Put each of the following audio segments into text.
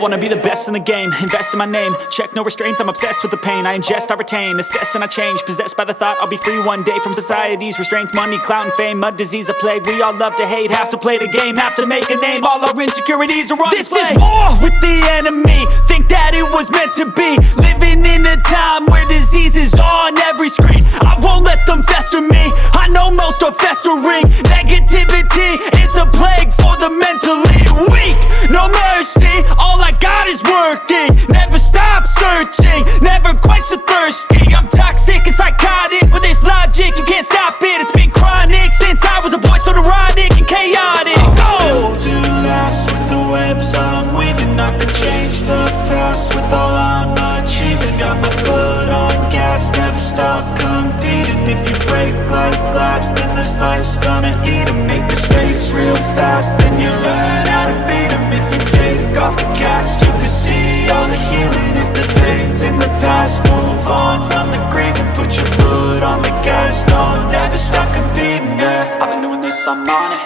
wanna be the best in the game, invest in my name, check no restraints, I'm obsessed with the pain. I ingest, I retain, assess and I change, possessed by the thought I'll be free one day from society's restraints. Money, clout and fame, mud, disease, a plague. We all love to hate, have to play the game, have to make a name. All our insecurities are on display. This is war with the enemy, think that it was meant to be. Living in a time where disease is on every screen. I won't let them fester me, I know most are festering. Negativity is a plague for the mentally weak. No mercy, all I got is working. Never stop searching, never quench the thirsty. I'm toxic and psychotic with this logic, you can't stop it. It's been chronic since I was a boy, so neurotic and chaotic. I'm built to last with the webs I'm weaving. I could change the past with all I'm achieving. Got my foot on gas, never stop competing. If you break like glass, then this life's gonna eat 'em. Make mistakes real fast, then you learn how to beat 'em. If you take off the cast, you can see all the healing. If the pain's in the past, move on from the grave and put your foot on the gas. No, never stop competing, yeah. I've been doing this, I'm on it,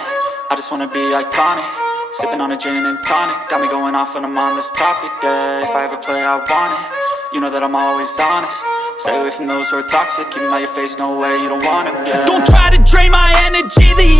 I just wanna be iconic. Sipping on a gin and tonic, got me going off when I'm on this topic, yeah. If I ever play, I want it, you know that I'm always honest. Stay away from those who are toxic, keep them out your face, no way, you don't want them, yeah. Don't try to drain my energy, the